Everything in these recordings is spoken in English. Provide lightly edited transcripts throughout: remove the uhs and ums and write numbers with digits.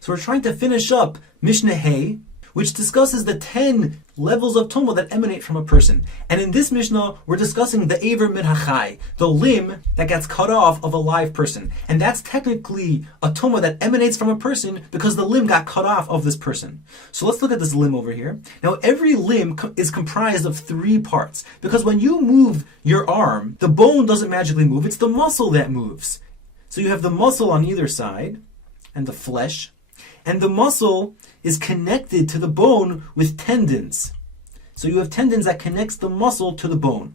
So we're trying to finish up Mishna Hay, which discusses the 10 levels of Tumah that emanate from a person. And in this Mishnah, we're discussing the Aiver Min Hachai, the limb that gets cut off of a live person. And that's technically a Tumah that emanates from a person because the limb got cut off of this person. So let's look at this limb over here. Now, every limb is comprised of 3 parts, because when you move your arm, the bone doesn't magically move, it's the muscle that moves. So you have the muscle on either side, and the flesh, and the muscle is connected to the bone with tendons. So you have tendons that connects the muscle to the bone.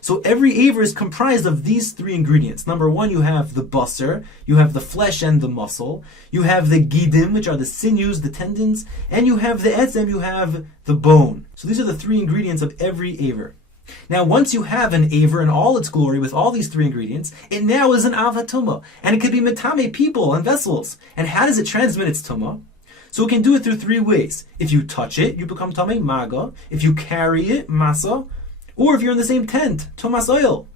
So every Aiver is comprised of these 3 ingredients. Number 1, you have the basar, you have the flesh and the muscle, you have the gidim, which are the sinews, the tendons, and you have the etzem, you have the bone. So these are the 3 ingredients of every Aiver. Now, once you have an Aiver in all its glory with all these 3 ingredients, it now is an Avatuma, and it could be metame people and vessels. And how does it transmit its Tumah? So it can do it through 3 ways. If you touch it, you become Tameh Maga. If you carry it, Masa. Or if you're in the same tent, Tumas Oil.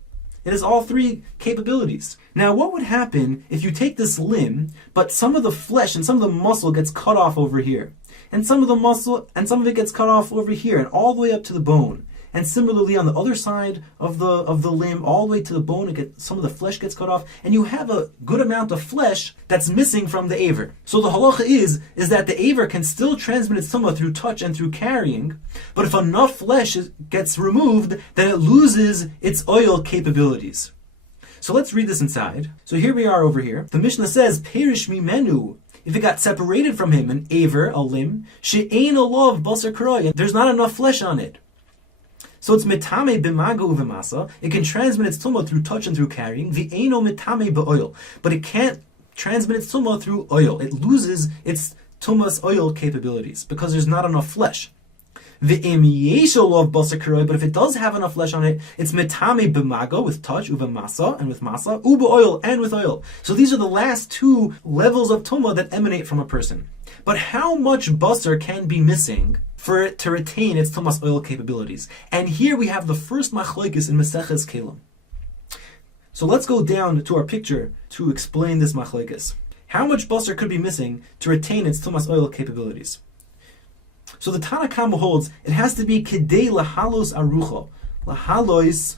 It has all 3 capabilities. Now, what would happen if you take this limb, but some of the flesh and some of the muscle gets cut off over here, and some of the muscle and some of it gets cut off over here, and all the way up to the bone? And similarly, on the other side of the limb, all the way to the bone, some of the flesh gets cut off, and you have a good amount of flesh that's missing from the Aiver. So the halacha is that the Aiver can still transmit its tumah through touch and through carrying, but if enough flesh gets removed, then it loses its oil capabilities. So let's read this inside. So here we are over here. The Mishnah says, Perish mimenu. If it got separated from him, an Aiver, a limb, she'ein olav basar karoi, there's not enough flesh on it. So it's metame b'mago u'v'masa. It can transmit its tumah through touch and through carrying. V'eino metame b'oil, but it can't transmit its tumah through oil. It loses its tumah's oil capabilities because there's not enough flesh. V'em yeshol of basar karoi, but if it does have enough flesh on it, it's metame b'mago with touch, u'v'masa and with masa, u'b'oil and with oil. So these are the last 2 levels of tumah that emanate from a person. But how much basar can be missing for it to retain its tumas oil capabilities? And here we have the first machlokes in Maseches Keilim. So let's go down to our picture to explain this machlokes. How much basar could be missing to retain its tumas oil capabilities? So the Tana Kama holds it has to be kedei lahalos arucha. Lahalos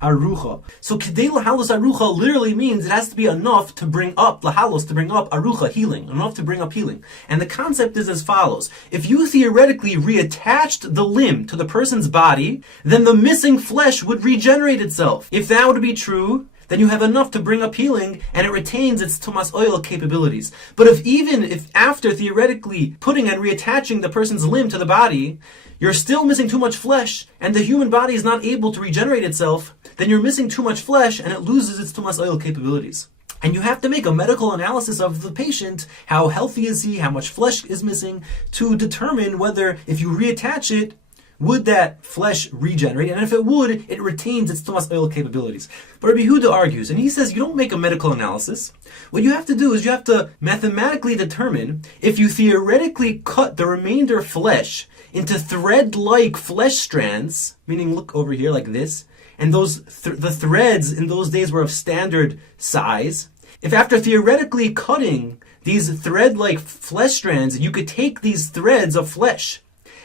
arucha. So kedei lahalos arucha literally means it has to be enough to bring up lahalos, to bring up arucha, healing, enough to bring up healing. And the concept is as follows: if you theoretically reattached the limb to the person's body, then the missing flesh would regenerate itself. If that would be true, then you have enough to bring up healing and it retains its tumas oil capabilities. But if after theoretically putting and reattaching the person's limb to the body, you're still missing too much flesh and the human body is not able to regenerate itself, then you're missing too much flesh and it loses its tumas oil capabilities. And you have to make a medical analysis of the patient. How healthy is he? How much flesh is missing? To determine whether if you reattach it, would that flesh regenerate? And if it would, it retains its tumas oil capabilities. But Rabbi Yehuda argues, and he says you don't make a medical analysis. What you have to do is you have to mathematically determine if you theoretically cut the remainder flesh into thread-like flesh strands, meaning look over here like this, and those the threads in those days were of standard size. If after theoretically cutting these thread-like flesh strands, you could take these threads of flesh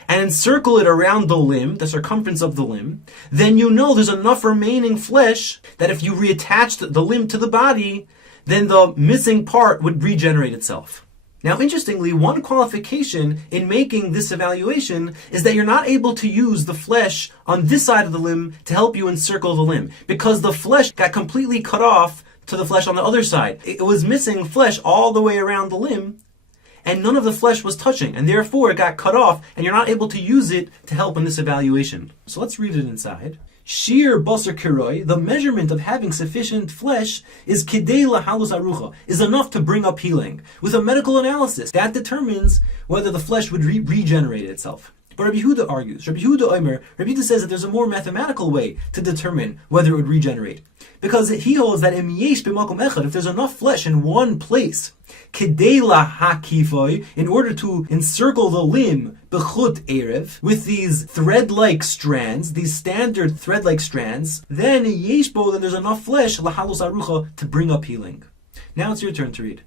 and encircle it around the limb, the circumference of the limb, then you know there's enough remaining flesh that if you reattached the limb to the body, then the missing part would regenerate itself. Now, interestingly, one qualification in making this evaluation is that you're not able to use the flesh on this side of the limb to help you encircle the limb, because the flesh got completely cut off to the flesh on the other side. It was missing flesh all the way around the limb, and none of the flesh was touching, and therefore it got cut off, and you're not able to use it to help in this evaluation. So let's read it inside. Shir basar kiroi, the measurement of having sufficient flesh, is kedei lahalos arucha, is enough to bring up healing. With a medical analysis, that determines whether the flesh would regenerate itself. But Rabbi Yehuda argues. Rabbi Yehuda says that there's a more mathematical way to determine whether it would regenerate. Because he holds that if there's enough flesh in one place, in order to encircle the limb, bechut erev, with these thread-like strands, these standard thread-like strands, then there's enough flesh, lahalos arucha, to bring up healing. Now it's your turn to read.